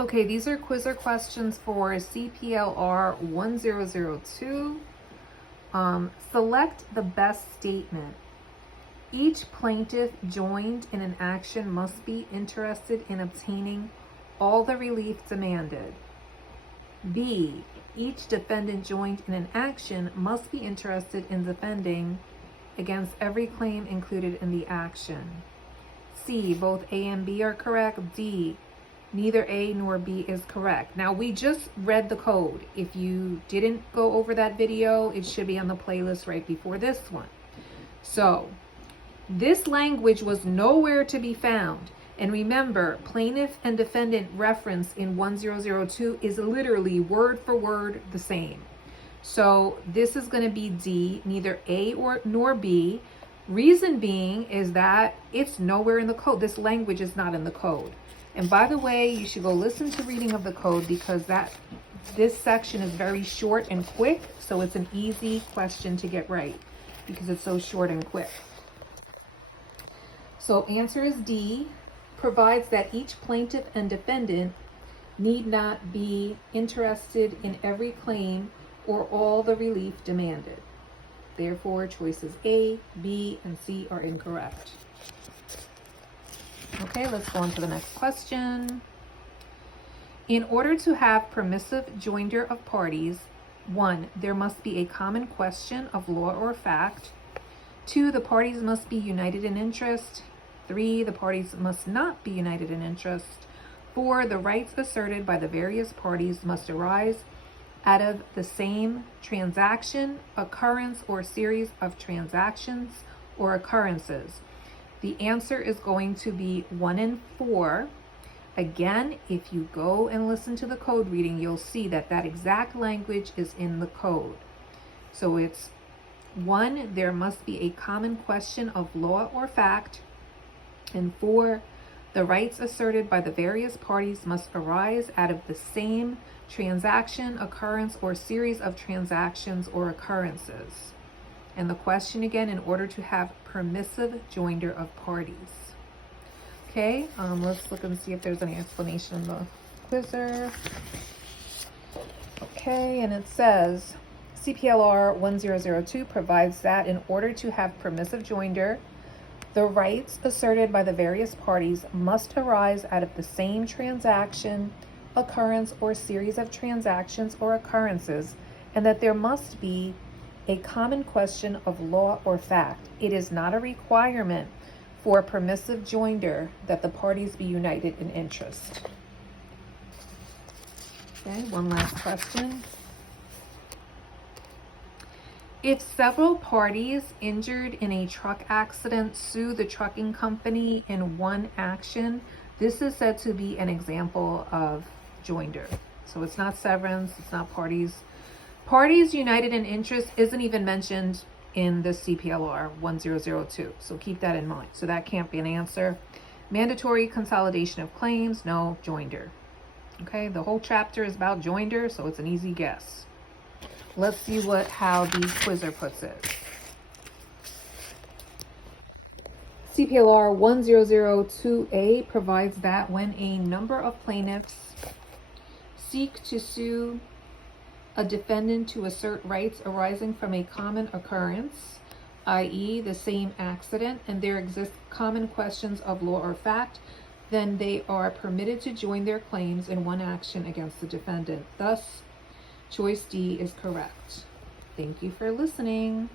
Okay, these are quizzer questions for CPLR 1002. Select the best statement. Each plaintiff joined in an action must be interested in obtaining all the relief demanded. B, each defendant joined in an action must be interested in defending against every claim included in the action. C, both A and B are correct. D, neither A nor B is correct. Now, we just read the code. If you didn't go over that video, it should be on the playlist right before this one. So, this language was nowhere to be found. And remember, plaintiff and defendant reference in 1002 is literally word for word the same. So this is going to be D, neither A nor B. Reason being is that it's nowhere in the code. This language is not in the code. And by the way, you should go listen to reading of the code because this section is very short and quick. So it's an easy question to get right because it's so short and quick. So answer is D, provides that each plaintiff and defendant need not be interested in every claim or all the relief demanded. Therefore, choices A, B, and C are incorrect. Okay, let's go on to the next question. In order to have permissive joinder of parties, 1, there must be a common question of law or fact. 2, the parties must be united in interest. 3, the parties must not be united in interest. 4, the rights asserted by the various parties must arise out of the same transaction, occurrence, or series of transactions or occurrences. The answer is going to be 1 and 4. Again, if you go and listen to the code reading, you'll see that exact language is in the code. So it's 1, there must be a common question of law or fact. And 4, the rights asserted by the various parties must arise out of the same transaction, occurrence, or series of transactions or occurrences. And the question again, in order to have permissive joinder of parties. Okay, let's look and see if there's any explanation in the quizzer. Okay, and it says, CPLR 1002 provides that in order to have permissive joinder, the rights asserted by the various parties must arise out of the same transaction, occurrence, or series of transactions or occurrences, and that there must be a common question of law or fact. It is not a requirement for permissive joinder that the parties be united in interest. Okay, one last question. If several parties injured in a truck accident sue the trucking company in one action, this is said to be an example of joinder. So it's not severance, it's not parties. Parties united in interest isn't even mentioned in the CPLR 1002. So keep that in mind. So that can't be an answer. Mandatory consolidation of claims, no, joinder. Okay, the whole chapter is about joinder, so it's an easy guess. Let's see how the quizzer puts it. CPLR 1002A provides that when a number of plaintiffs seek to sue a defendant to assert rights arising from a common occurrence, i.e. the same accident, and there exist common questions of law or fact, then they are permitted to join their claims in one action against the defendant. Thus, choice D is correct. Thank you for listening.